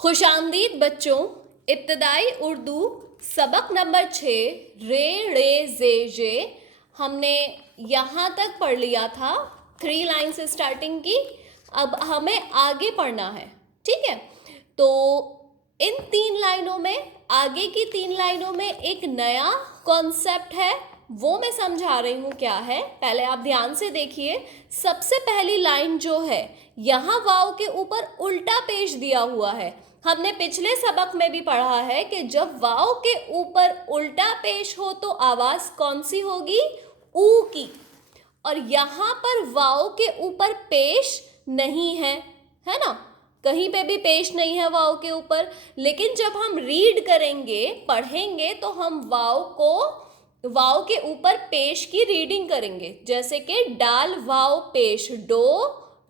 खुशामदीद बच्चों, इब्तदाई उर्दू सबक नंबर 6 रे रे जे जे हमने यहाँ तक पढ़ लिया था। 3 लाइन से स्टार्टिंग की। अब हमें आगे पढ़ना है, ठीक है। तो इन 3 लाइनों में, आगे की 3 लाइनों में एक नया कॉन्सेप्ट है, वो मैं समझा रही हूँ क्या है। पहले आप ध्यान से देखिए। सबसे पहली लाइन जो है, यहाँ वाव के ऊपर उल्टा पेश दिया हुआ है। हमने पिछले सबक में भी पढ़ा है कि जब वाव के ऊपर उल्टा पेश हो तो आवाज कौन सी होगी? ऊ की। और यहाँ पर वाव के ऊपर पेश नहीं है ना, कहीं पे भी पेश नहीं है वाव के ऊपर। लेकिन जब हम रीड करेंगे, पढ़ेंगे, तो हम वाव के ऊपर पेश की रीडिंग करेंगे। जैसे कि डाल वाव पेश डो,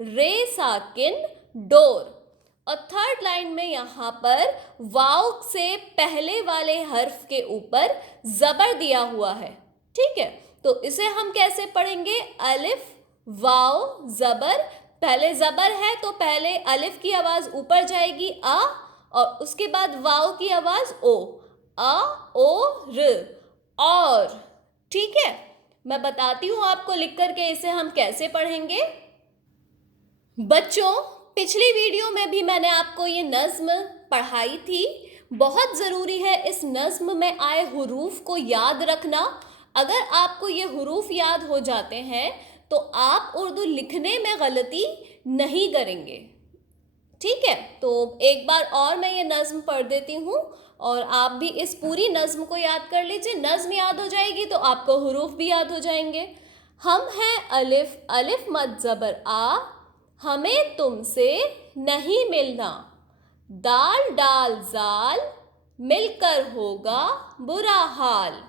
रे साकिन डोर। और थर्ड लाइन में यहाँ पर वाव से पहले वाले हर्फ के ऊपर जबर दिया हुआ है, ठीक है। तो इसे हम कैसे पढ़ेंगे? अलिफ वाव जबर। पहले जबर है तो पहले अलिफ की आवाज ऊपर जाएगी अ, और उसके बाद वाव की आवाज ओ, अ ओ र, और। ठीक है, मैं बताती हूँ आपको लिख करके इसे हम कैसे पढ़ेंगे। बच्चों, पिछली वीडियो में भी मैंने आपको ये नज़्म पढ़ाई थी। बहुत ज़रूरी है इस नज़्म में आए हुरूफ को याद रखना। अगर आपको ये हुरूफ याद हो जाते हैं तो आप उर्दू लिखने में गलती नहीं करेंगे, ठीक है। तो एक बार और मैं ये नज़्म पढ़ देती हूँ और आप भी इस पूरी नज़्म को याद कर लीजिए। नज़्म याद हो जाएगी तो आपको हुरूफ भी याद हो जाएंगे। हम हैं अलिफ, अलिफ मद ज़बर आ, हमें तुमसे नहीं मिलना। दाल डाल जाल, मिलकर होगा बुरा हाल।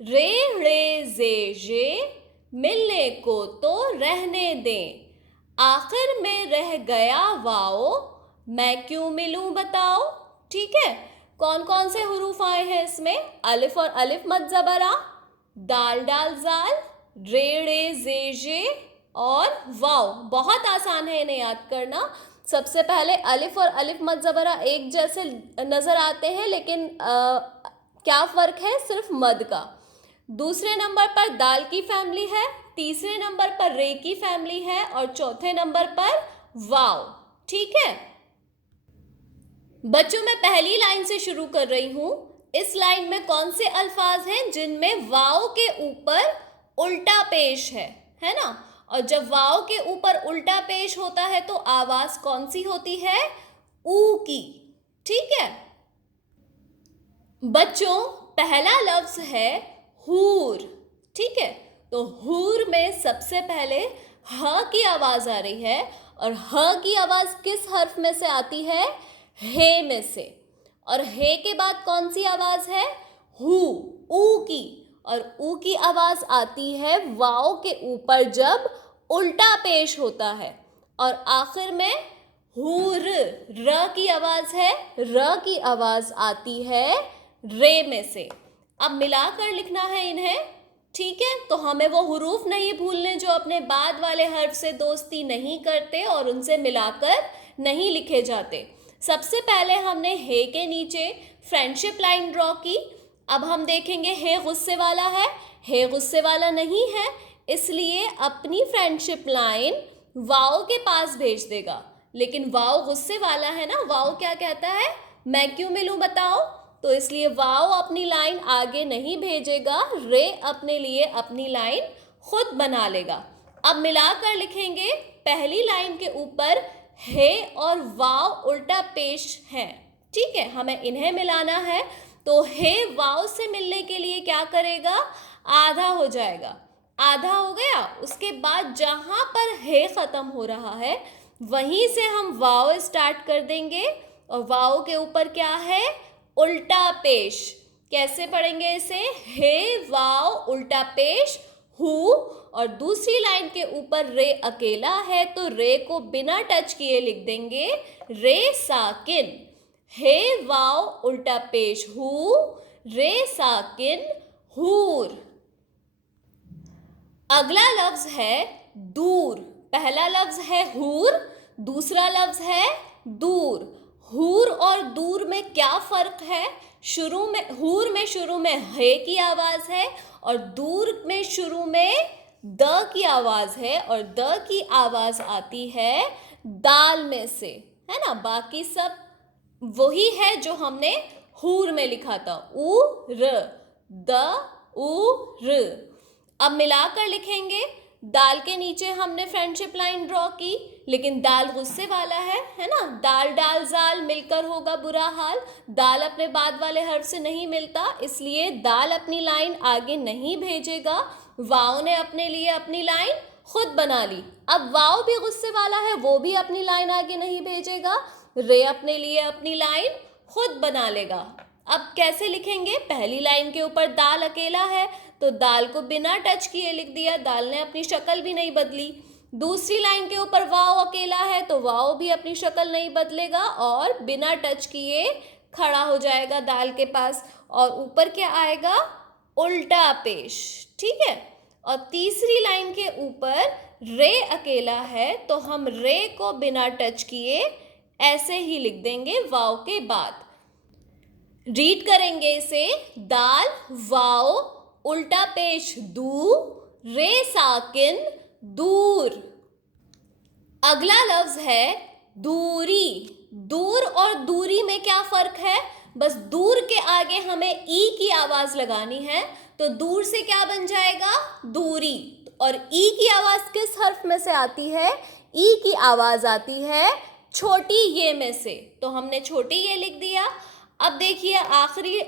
रे रे जे जे, मिलने को तो रहने दें। आखिर में रह गया वाओ, मैं क्यों मिलूं बताओ। ठीक है, कौन कौन से हुरूफ आए हैं इसमें? अलिफ और अलिफ मद ज़बर आ, दाल डाल जाल, रे रे जे जे और वाव। बहुत आसान है इन्हें याद करना। सबसे पहले अलिफ और अलिफ मद ज़बर आ एक जैसे नज़र आते हैं, लेकिन क्या फ़र्क है? सिर्फ मद का। दूसरे नंबर पर दाल की फैमिली है, तीसरे नंबर पर रे की फैमिली है और चौथे नंबर पर वाव। ठीक है बच्चों, मैं पहली लाइन से शुरू कर रही हूं। इस लाइन में कौन से अल्फाज हैं जिनमें वाव के ऊपर उल्टा पेश है ना। और जब वाव के ऊपर उल्टा पेश होता है तो आवाज कौन सी होती है? ऊ की। ठीक है बच्चों, पहला लफ्ज है हूर। ठीक है, तो हूर में सबसे पहले ह की आवाज आ रही है, और ह की आवाज किस हर्फ में से आती है? हे में से। और हे के बाद कौन सी आवाज है? हु, ऊ की। और ऊ की आवाज आती है वाव के ऊपर जब उल्टा पेश होता है। और आखिर में हूर, र की आवाज है, र की आवाज आती है रे में से। अब मिलाकर लिखना है इन्हें, ठीक है। तो हमें वो हुरूफ नहीं भूलने जो अपने बाद वाले हर्फ से दोस्ती नहीं करते और उनसे मिलाकर नहीं लिखे जाते। सबसे पहले हमने हे के नीचे फ्रेंडशिप लाइन ड्रॉ की। अब हम देखेंगे हे गुस्से वाला है, हे गुस्से वाला नहीं है, इसलिए अपनी फ्रेंडशिप लाइन वाव के पास भेज देगा। लेकिन वाव गुस्से वाला है ना, वाव क्या कहता है? मैं क्यों मिलूं बताओ। तो इसलिए वाव अपनी लाइन आगे नहीं भेजेगा, रे अपने लिए अपनी लाइन खुद बना लेगा। अब मिलाकर लिखेंगे। पहली लाइन के ऊपर हे और वाव उल्टा पेश है, ठीक है, हमें इन्हें मिलाना है। तो हे वाव से मिलने के लिए क्या करेगा? आधा हो जाएगा। आधा हो गया, उसके बाद जहां पर हे खत्म हो रहा है वहीं से हम वाव स्टार्ट कर देंगे। और वाव के ऊपर क्या है? उल्टा पेश। कैसे पढ़ेंगे इसे? हे वाव उल्टा पेश हु, और दूसरी लाइन के ऊपर रे अकेला है तो रे को बिना टच किए लिख देंगे रे साकिन। हे वाव उल्टा पेश हु, रे साकिन हूर। अगला लफ्ज है दूर। पहला लफ्ज है हूर, दूसरा लफ्ज है दूर। हूर और दूर में क्या फर्क है? हूर में शुरू में हे की आवाज है और दूर में शुरू में द की आवाज है, और द की आवाज आती है दाल में से, है ना। बाकी सब वही है जो हमने हूर में लिखा था, उ र, द उ र। अब मिलाकर लिखेंगे। दाल के नीचे हमने फ्रेंडशिप लाइन ड्रॉ की, लेकिन दाल गुस्से वाला है ना। दाल डाल जाल मिलकर होगा बुरा हाल। दाल अपने बाद वाले हर्फ से नहीं मिलता, इसलिए दाल अपनी लाइन आगे नहीं भेजेगा। वाव ने अपने लिए अपनी लाइन खुद बना ली। अब वाव भी गुस्से वाला है, वो भी अपनी लाइन आगे नहीं भेजेगा। रे अपने लिए अपनी लाइन खुद बना लेगा। अब कैसे लिखेंगे? पहली लाइन के ऊपर दाल अकेला है, तो दाल को बिना टच किए लिख दिया, दाल ने अपनी शक्ल भी नहीं बदली। दूसरी लाइन के ऊपर वाव अकेला है, तो वाव भी अपनी शक्ल नहीं बदलेगा और बिना टच किए खड़ा हो जाएगा दाल के पास। और ऊपर क्या आएगा? उल्टा पेश, ठीक है। और तीसरी लाइन के ऊपर रे अकेला है, तो हम रे को बिना टच किए ऐसे ही लिख देंगे वाव के बाद। रीड करेंगे इसे। दाल वाव उल्टा पेश दू, रे साकिन दूर। अगला लफ्ज है दूरी। दूर और दूरी में क्या फर्क है? बस दूर के आगे हमें ई की आवाज लगानी है, तो दूर से क्या बन जाएगा? दूरी। और ई की आवाज किस हर्फ में से आती है? ई की आवाज आती है छोटी ये में से, तो हमने छोटी ये लिख दिया। अब देखिए आखिरी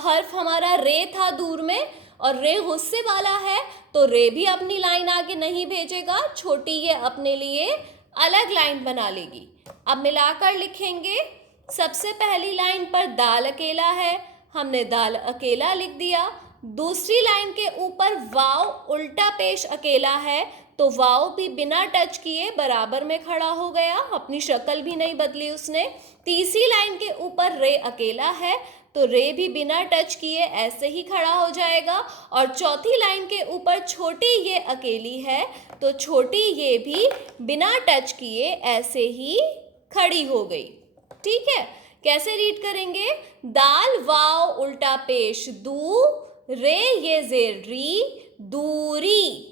हर्फ हमारा रे था दूर में, और रे गुस्से वाला है, तो रे भी अपनी लाइन आगे नहीं भेजेगा, छोटी ये अपने लिए अलग लाइन बना लेगी। अब मिलाकर लिखेंगे। सबसे पहली लाइन पर दाल अकेला है, हमने दाल अकेला लिख दिया। दूसरी लाइन के ऊपर वाव उल्टा पेश अकेला है, तो वाव भी बिना टच किए बराबर में खड़ा हो गया, अपनी शक्ल भी नहीं बदली उसने। तीसरी लाइन के ऊपर रे अकेला है, तो रे भी बिना टच किए ऐसे ही खड़ा हो जाएगा। और चौथी लाइन के ऊपर छोटी ये अकेली है, तो छोटी ये भी बिना टच किए ऐसे ही खड़ी हो गई, ठीक है। कैसे रीड करेंगे? दाल वाव उल्टा पेश दू, रे ये जेर री, दूरी।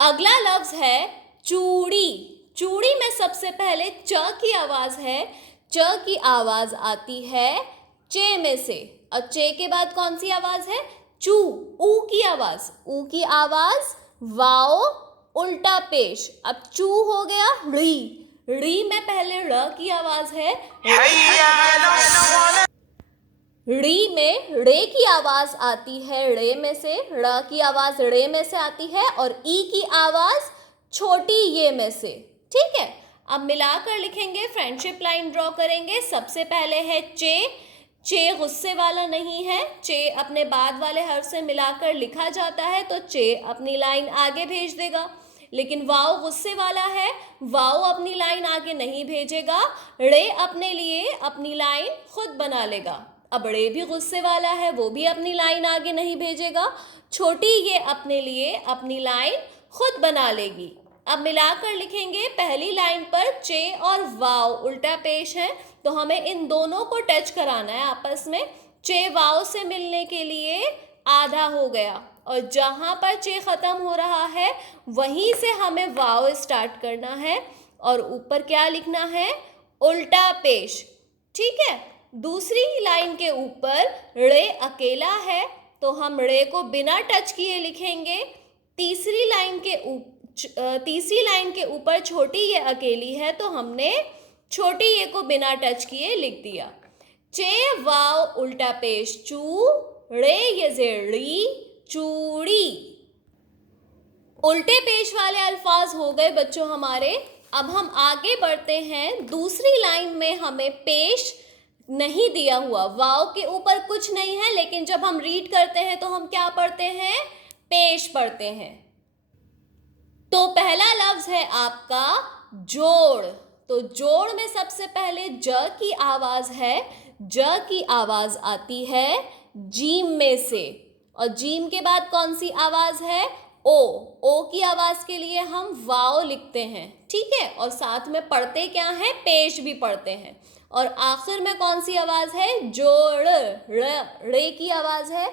अगला लफ्ज है चूड़ी। चूड़ी में सबसे पहले च की आवाज है, च की आवाज आती है चे में से, और चे के बाद कौन सी आवाज है? चू, ऊ की आवाज। ऊ की आवाज वाओ उल्टा पेश। अब चू हो गया री। री में पहले ड़ की आवाज है, री में रे की आवाज आती है रे में से, ड़ की आवाज रे में से आती है, और ई की आवाज छोटी ये में से, ठीक है। अब मिलाकर लिखेंगे, फ्रेंडशिप लाइन ड्रॉ करेंगे। सबसे पहले है चे। चे गुस्से वाला नहीं है, चे अपने बाद वाले हर्फ से मिलाकर लिखा जाता है, तो चे अपनी लाइन आगे भेज देगा। लेकिन वाव गुस्से वाला है, वाव अपनी लाइन आगे नहीं भेजेगा, रे अपने लिए अपनी लाइन खुद बना लेगा। अब रे भी गुस्से वाला है, वो भी अपनी लाइन आगे नहीं भेजेगा, छोटी ये अपने लिए अपनी लाइन खुद बना लेगी। अब मिलाकर लिखेंगे। पहली लाइन पर चे और वाव उल्टा पेश है, तो हमें इन दोनों को टच कराना है आपस में। चे वाव से मिलने के लिए आधा हो गया, और जहाँ पर चे ख़त्म हो रहा है वहीं से हमें वाव स्टार्ट करना है, और ऊपर क्या लिखना है? उल्टा पेश, ठीक है। दूसरी लाइन के ऊपर रे अकेला है, तो हम रे को बिना टच किए लिखेंगे। तीसरी लाइन के ऊपर छोटी ये अकेली है, तो हमने छोटी ये को बिना टच किए लिख दिया। चे वाव उल्टा पेश चू, रे ये जेड़ी, चूड़ी। उल्टे पेश वाले अल्फाज हो गए बच्चों हमारे। अब हम आगे बढ़ते हैं। दूसरी लाइन में हमें पेश नहीं दिया हुआ, वाव के ऊपर कुछ नहीं है, लेकिन जब हम रीड करते हैं तो हम क्या पढ़ते हैं? पेश पढ़ते हैं। तो पहला लफ्ज है आपका जोड़। तो जोड़ में सबसे पहले ज की आवाज है, ज की आवाज आती है जीम में से, और जीम के बाद कौन सी आवाज है? ओ। ओ की आवाज के लिए हम वाव लिखते हैं, ठीक है, और साथ में पढ़ते क्या है, पेश भी पढ़ते हैं। और आखिर में कौन सी आवाज है, जोड़, रे की आवाज है,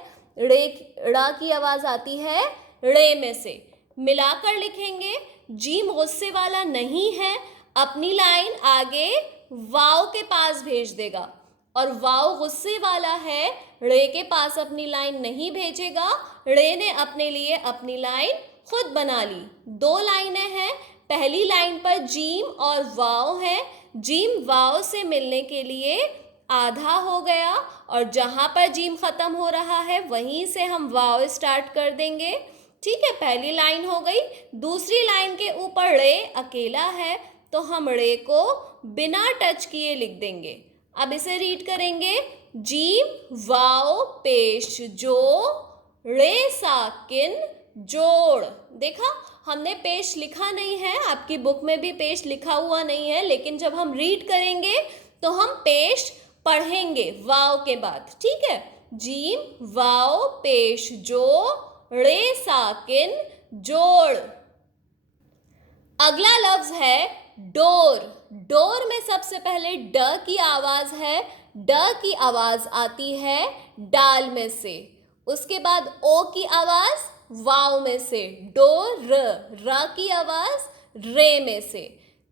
ड़ा की आवाज आती है रे में से। मिलाकर लिखेंगे, जीम गुस्से वाला नहीं है, अपनी लाइन आगे वाव के पास भेज देगा, और वाव गुस्से वाला है, रे के पास अपनी लाइन नहीं भेजेगा, रे ने अपने लिए अपनी लाइन खुद बना ली। दो लाइनें हैं, पहली लाइन पर जीम और वाव है, जीम वाव से मिलने के लिए आधा हो गया, और जहाँ पर जीम खत्म हो रहा है वहीं से हम वाव स्टार्ट कर देंगे। ठीक है, पहली लाइन हो गई। दूसरी लाइन के ऊपर रे अकेला है, तो हम रे को बिना टच किए लिख देंगे। अब इसे रीड करेंगे, जीम वाव पेश जो, रे साकिन जोड़। देखा, हमने पेश लिखा नहीं है, आपकी बुक में भी पेश लिखा हुआ नहीं है, लेकिन जब हम रीड करेंगे तो हम पेश पढ़ेंगे वाव के बाद। ठीक है, जीम वाव पेश जो, रे साकिन जोड़। अगला लफ्ज है डोर। डोर में सबसे पहले ड की आवाज है, ड की आवाज आती है डाल में से, उसके बाद ओ की आवाज वाव में से, डोर, र की आवाज रे में से।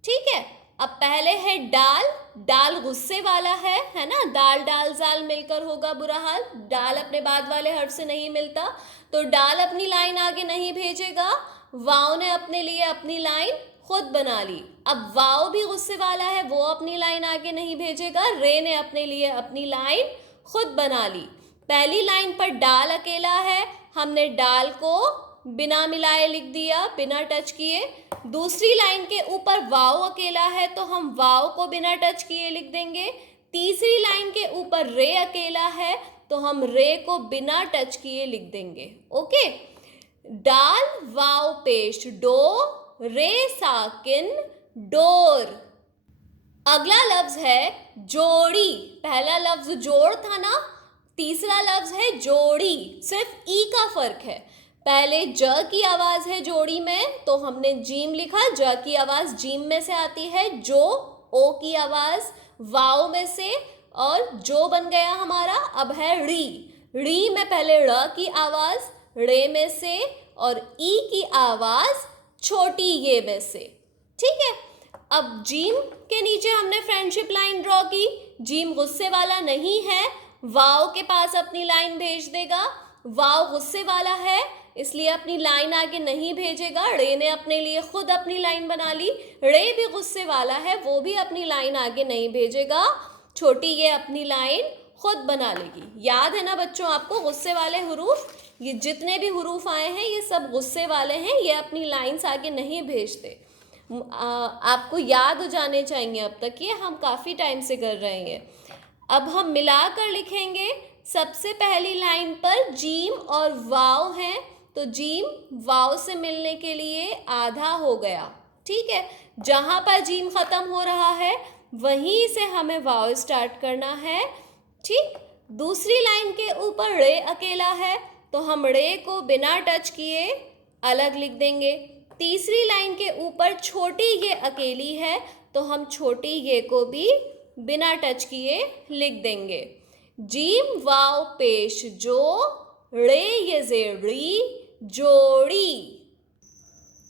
ठीक है, अब पहले है डाल। डाल गुस्से वाला है ना, दाल डाल जाल मिलकर होगा बुरा हाल, डाल अपने बाद वाले हर्फ से नहीं मिलता, तो डाल अपनी लाइन आगे नहीं भेजेगा, वाव ने अपने लिए अपनी लाइन खुद बना ली। अब वाव भी गुस्से वाला है, वो अपनी लाइन आगे नहीं भेजेगा, रे ने अपने लिए अपनी लाइन खुद बना ली। पहली लाइन पर डाल अकेला है, हमने डाल को बिना मिलाए लिख दिया, बिना टच किए। दूसरी लाइन के ऊपर वाव अकेला है, तो हम वाव को बिना टच किए लिख देंगे। तीसरी लाइन के ऊपर रे अकेला है, तो हम रे को बिना टच किए लिख देंगे। ओके, डाल वाव पेश डो, रे साकिन डोर। अगला लफ्ज है जोड़ी। पहला लफ्ज जोड़ था ना, तीसरा लफ्ज है जोड़ी, सिर्फ ई का फर्क है। पहले ज की आवाज है जोड़ी में, तो हमने जीम लिखा, ज की आवाज जीम में से आती है, जो, ओ की आवाज वाव में से, और जो बन गया हमारा। अब है री। री में पहले ड़ की आवाज रे में से, और ई की आवाज छोटी ये में से। ठीक है, अब जीम के नीचे हमने फ्रेंडशिप लाइन ड्रॉ की। जीम गुस्से वाला नहीं है, वाव के पास अपनी लाइन भेज देगा, वाव गुस्से वाला है इसलिए अपनी लाइन आगे नहीं भेजेगा, रे ने अपने लिए खुद अपनी लाइन बना ली। रे भी गुस्से वाला है, वो भी अपनी लाइन आगे नहीं भेजेगा, छोटी ये अपनी लाइन खुद बना लेगी। याद है ना बच्चों आपको, गुस्से वाले हुरूफ, ये जितने भी हुरूफ आए हैं ये सब गुस्से वाले हैं, ये अपनी लाइन्स आगे नहीं भेजते। आपको याद हो जाने चाहिए, अब तक ये हम काफ़ी टाइम से कर रहे हैं। अब हम मिलाकर लिखेंगे, सबसे पहली लाइन पर जीम और वाव है, तो जीम वाव से मिलने के लिए आधा हो गया। ठीक है, जहाँ पर जीम ख़त्म हो रहा है वहीं से हमें वाव स्टार्ट करना है। ठीक, दूसरी लाइन के ऊपर रे अकेला है, तो हम रे को बिना टच किए अलग लिख देंगे। तीसरी लाइन के ऊपर छोटी ये अकेली है, तो हम छोटी ये को भी बिना टच किए लिख देंगे। जीम वाव पेश जो, रे ये जेड़ी जोड़ी।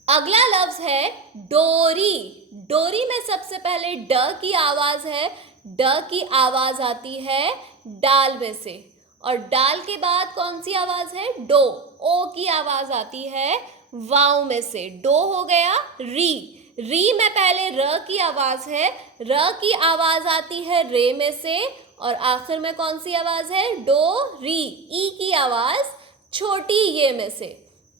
अगला लफ्ज है डोरी। डोरी में सबसे पहले ड की आवाज है, ड की आवाज आती है डाल में से, और डाल के बाद कौन सी आवाज है, डो, ओ की आवाज आती है वाव में से, डो हो गया री। री में पहले र की आवाज है, र की आवाज आती है रे में से, और आखिर में कौन सी आवाज है, डो री, ई की आवाज छोटी ये में से।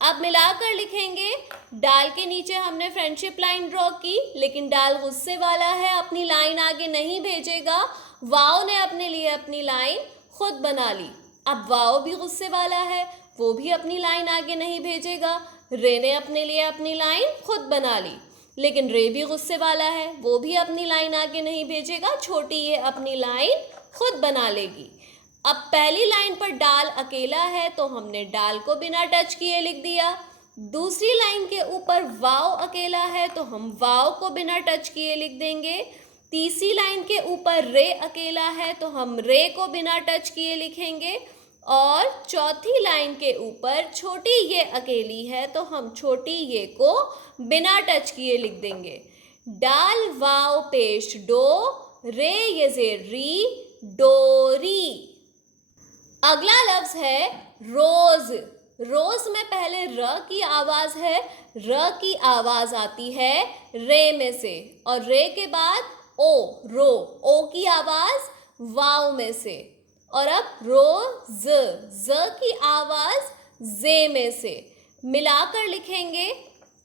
अब मिलाकर लिखेंगे, डाल के नीचे हमने फ्रेंडशिप लाइन ड्रॉ की, लेकिन डाल गुस्से वाला है, अपनी लाइन आगे नहीं भेजेगा, वाव ने अपने लिए अपनी लाइन खुद बना ली। अब वाव भी गुस्से वाला है, वो भी अपनी लाइन आगे नहीं भेजेगा, रे ने अपने लिए अपनी लाइन खुद बना ली, लेकिन रे भी गुस्से वाला है, वो भी अपनी लाइन आगे नहीं भेजेगा, छोटी ये अपनी लाइन खुद बना लेगी। अब पहली लाइन पर डाल अकेला है, तो हमने डाल को बिना टच किए लिख दिया। दूसरी लाइन के ऊपर वाव अकेला है तो हम वाव को बिना टच किए लिख देंगे। तीसरी लाइन के ऊपर रे अकेला है तो हम रे को बिना टच किए लिखेंगे। और चौथी लाइन के ऊपर छोटी ये अकेली है तो हम छोटी ये को बिना टच किए लिख देंगे। डाल वाव पेश डो, रे ये जे री, डोरी। अगला लफ्ज है रोज। रोज में पहले र की आवाज है, र की आवाज आती है रे में से, और रे के बाद ओ, रो, ओ की आवाज वाव में से। और अब रोज, ज की आवाज जे में से। मिलाकर लिखेंगे।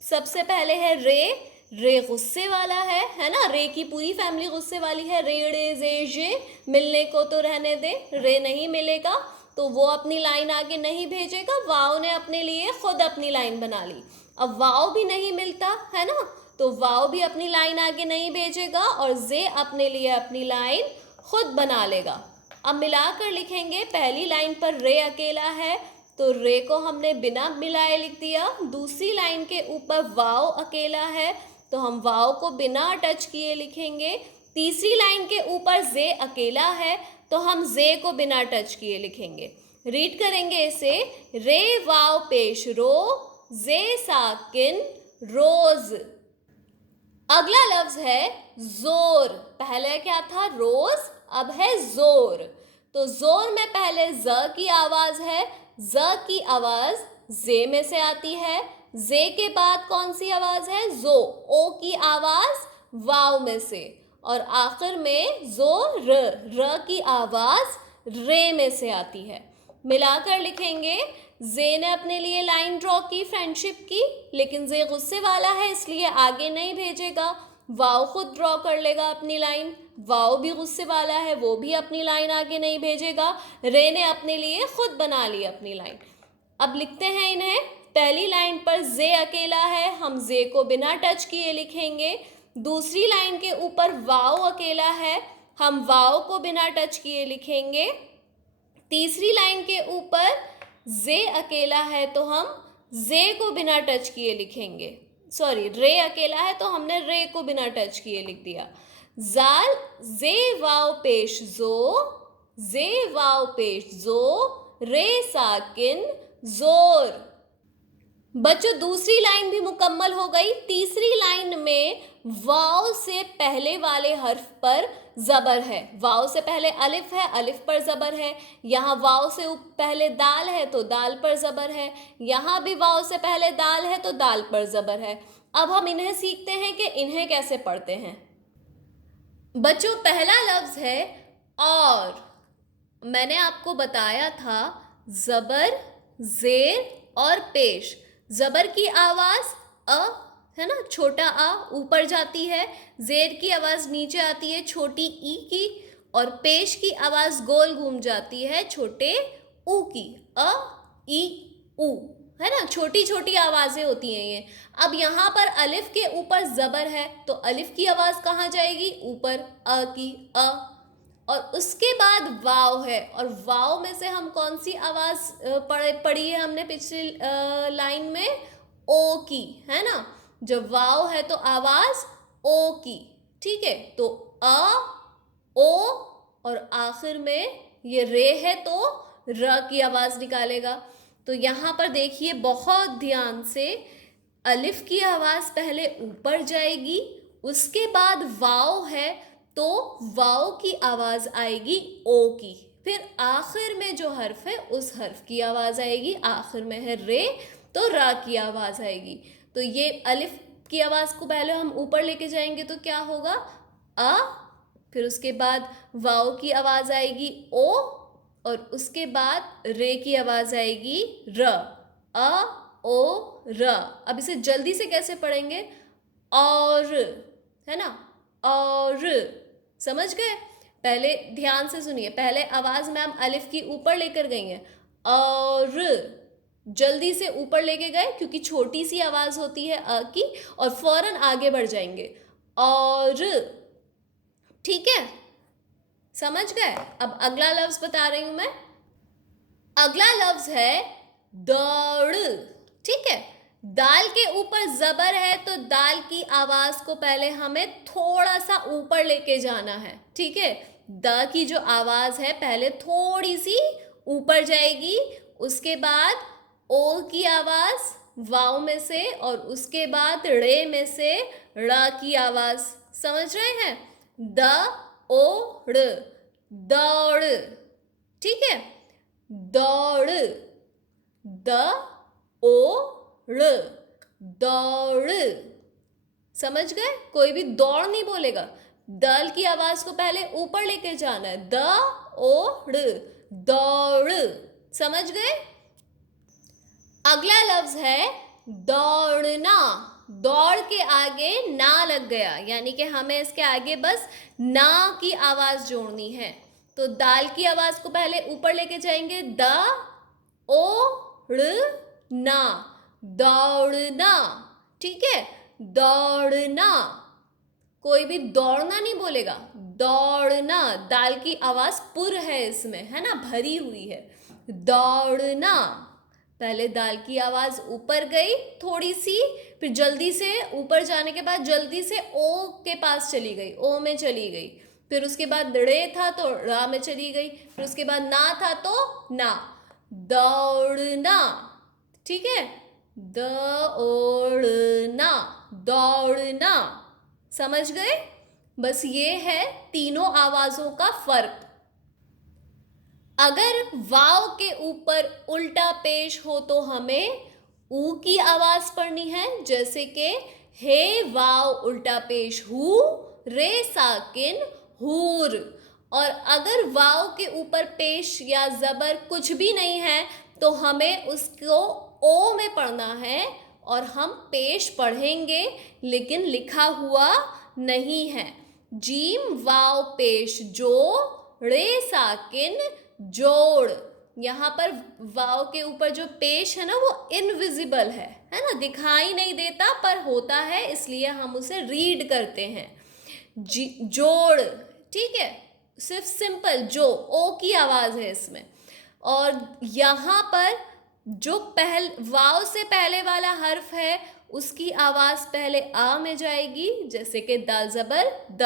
सबसे पहले है रे, रे गुस्से वाला है ना, रे की पूरी फैमिली गुस्से वाली है। रेड़े जे जे, मिलने को तो रहने दे, रे नहीं मिलेगा तो वो अपनी लाइन आगे नहीं भेजेगा। वाव ने अपने लिए खुद अपनी लाइन बना ली। अब वाव भी नहीं मिलता है ना, तो वाव भी अपनी लाइन आगे नहीं भेजेगा और जे अपने लिए अपनी लाइन खुद बना लेगा। अब मिलाकर लिखेंगे। पहली लाइन पर रे अकेला है तो रे को हमने बिना मिलाए लिख दिया। दूसरी लाइन के ऊपर वाव अकेला है तो हम वाव को बिना टच किए लिखेंगे। तीसरी लाइन के ऊपर जे अकेला है तो हम जे को बिना टच किए लिखेंगे। रीड करेंगे इसे। रे वाव पेश रो, जे साकिन रोज। अगला लफ्ज है जोर। पहले क्या था? रोज, अब है जोर। तो जोर में पहले ज की आवाज है, ज की आवाज जे में से आती है। जे के बाद कौन सी आवाज है? जो, ओ की आवाज वाव में से। और आखिर में जो, र की आवाज रे में से आती है। मिलाकर लिखेंगे। जे ने अपने लिए लाइन ड्रॉ की फ्रेंडशिप की, लेकिन जे गुस्से वाला है इसलिए आगे नहीं भेजेगा। वाव खुद ड्रॉ कर लेगा अपनी लाइन। वाव भी गुस्से वाला है, वो भी अपनी लाइन आगे नहीं भेजेगा। रे ने अपने लिए खुद बना ली अपनी लाइन। अब लिखते हैं इन्हें। पहली लाइन पर जे अकेला है, हम जे को बिना टच किए लिखेंगे। दूसरी लाइन के ऊपर वाव अकेला है, हम वाव को बिना टच किए लिखेंगे। तीसरी लाइन के ऊपर जे अकेला है तो हम जे को बिना टच किए लिखेंगे। सॉरी, रे अकेला है तो हमने रे को बिना टच किए लिख दिया। जाल जे वाव पेश जो, जे वाव पेश जो, रे साकिन जोर। बच्चों दूसरी लाइन भी मुकम्मल हो गई। तीसरी लाइन में वाव से पहले वाले हर्फ पर ज़बर है। वाव से पहले अलिफ है, अलिफ पर ज़बर है। यहाँ वाव से पहले दाल है तो दाल पर ज़बर है। यहाँ भी वाव से पहले दाल है तो दाल पर ज़बर है। अब हम इन्हें सीखते हैं कि इन्हें कैसे पढ़ते हैं। बच्चों पहला लफ्ज़ है और। मैंने आपको बताया था ज़बर, ज़ेर और पेश। ज़बर की आवाज़ अ है ना, छोटा आ ऊपर जाती है। ज़ेर की आवाज़ नीचे आती है, छोटी ई की। और पेश की आवाज़ गोल घूम जाती है, छोटे ऊ की। अ, ई, ऊ, है ना, छोटी छोटी आवाज़ें होती हैं ये। अब यहाँ पर अलिफ के ऊपर ज़बर है तो अलिफ की आवाज़ कहाँ जाएगी? ऊपर, अ की, अ। और उसके बाद वाव है, और वाव में से हम कौन सी आवाज़ पढ़ी है हमने पिछली लाइन में? ओ की, है ना। जब वाव है तो आवाज़ ओ की, ठीक है। तो अ, ओ और आखिर में ये रे है तो र की आवाज़ निकालेगा। तो यहाँ पर देखिए बहुत ध्यान से, अलिफ की आवाज़ पहले ऊपर जाएगी, उसके बाद वाव है तो वाव की आवाज़ आएगी ओ की। फिर आखिर में जो हर्फ है उस हर्फ की आवाज़ आएगी। आखिर में है रे तो रा की आवाज़ आएगी। तो ये अलिफ की आवाज़ को पहले हम ऊपर लेके जाएंगे तो क्या होगा? अ, फिर उसके बाद वाव की आवाज़ आएगी ओ, और उसके बाद रे की आवाज़ आएगी र। अ, ओ, र। अब इसे जल्दी से कैसे पढ़ेंगे? और, है ना, और। समझ गए? पहले ध्यान से सुनिए। पहले आवाज़ मैम अलिफ की ऊपर लेकर गई हैं, और जल्दी से ऊपर लेके गए क्योंकि छोटी सी आवाज़ होती है अ की, और फौरन आगे बढ़ जाएंगे और। ठीक है, समझ गए? अब अगला लफ्ज़ बता रही हूँ मैं। अगला लफ्ज़ है दौड़। ठीक है, दाल के ऊपर जबर है तो दाल की आवाज को पहले हमें थोड़ा सा ऊपर लेके जाना है, ठीक है। द की जो आवाज है पहले थोड़ी सी ऊपर जाएगी, उसके बाद ओ की आवाज वाव में से, और उसके बाद रे में से ड़ की आवाज। समझ रहे हैं? द ओ ड़, दौड़, ठीक है। दौड़, द ओ ड़, दौड़। समझ गए? कोई भी दौड़ नहीं बोलेगा, दल की आवाज को पहले ऊपर लेके जाना है। द ओ ड़, दौड़। समझ गए? अगला लफ्ज है दौड़ना। दौड़ के आगे ना लग गया, यानी कि हमें इसके आगे बस ना की आवाज जोड़नी है। तो दाल की आवाज को पहले ऊपर लेके जाएंगे, द ओ ड़ ना, दौड़ना, ठीक है। दौड़ना, कोई भी दौड़ना नहीं बोलेगा, दौड़ना। दाल की आवाज पुर है इसमें, है ना, भरी हुई है। दौड़ना, पहले दाल की आवाज ऊपर गई थोड़ी सी, फिर जल्दी से ऊपर जाने के बाद जल्दी से ओ के पास चली गई, ओ में चली गई। फिर उसके बाद रे था तो रा में चली गई, फिर उसके बाद ना था तो ना। दौड़ना, ठीक है। दौड़ना, दौड़ना। समझ गए? बस ये है तीनों आवाजों का फर्क। अगर वाव के ऊपर उल्टा पेश हो तो हमें ऊ की आवाज पढ़नी है, जैसे कि हे वाव उल्टा पेश हु, रे साकिन हूर। और अगर वाव के ऊपर पेश या जबर कुछ भी नहीं है तो हमें उसको ओ में पढ़ना है, और हम पेश पढ़ेंगे लेकिन लिखा हुआ नहीं है। जीम वाव पेश जो, रे साकिन जोड़। यहाँ पर वाव के ऊपर जो पेश है ना वो इनविजिबल है ना, दिखाई नहीं देता पर होता है, इसलिए हम उसे रीड करते हैं। जोड़, ठीक है, सिर्फ सिंपल जो, ओ की आवाज है इसमें। और यहाँ पर जो वाव से पहले वाला हर्फ है उसकी आवाज पहले आ में जाएगी, जैसे कि दाल जबर द,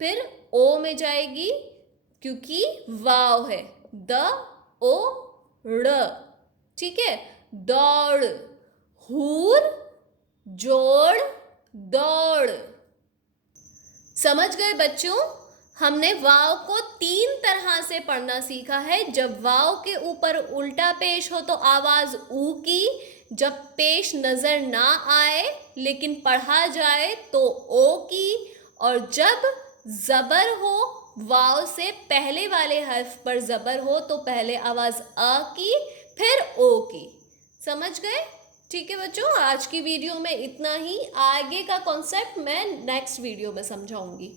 फिर ओ में जाएगी क्योंकि वाव है, द ओ ड़, ठीक है। दौड़, हूर, जोड़, दौड़। समझ गए बच्चों? हमने वाव को 3 तरह से पढ़ना सीखा है। जब वाव के ऊपर उल्टा पेश हो तो आवाज ऊ की, जब पेश नजर ना आए लेकिन पढ़ा जाए तो ओ की, और जब जबर हो, वाव से पहले वाले हर्फ पर जबर हो तो पहले आवाज अ की फिर ओ की। समझ गए? ठीक है बच्चों, आज की वीडियो में इतना ही। आगे का कॉन्सेप्ट मैं नेक्स्ट वीडियो में समझाऊंगी।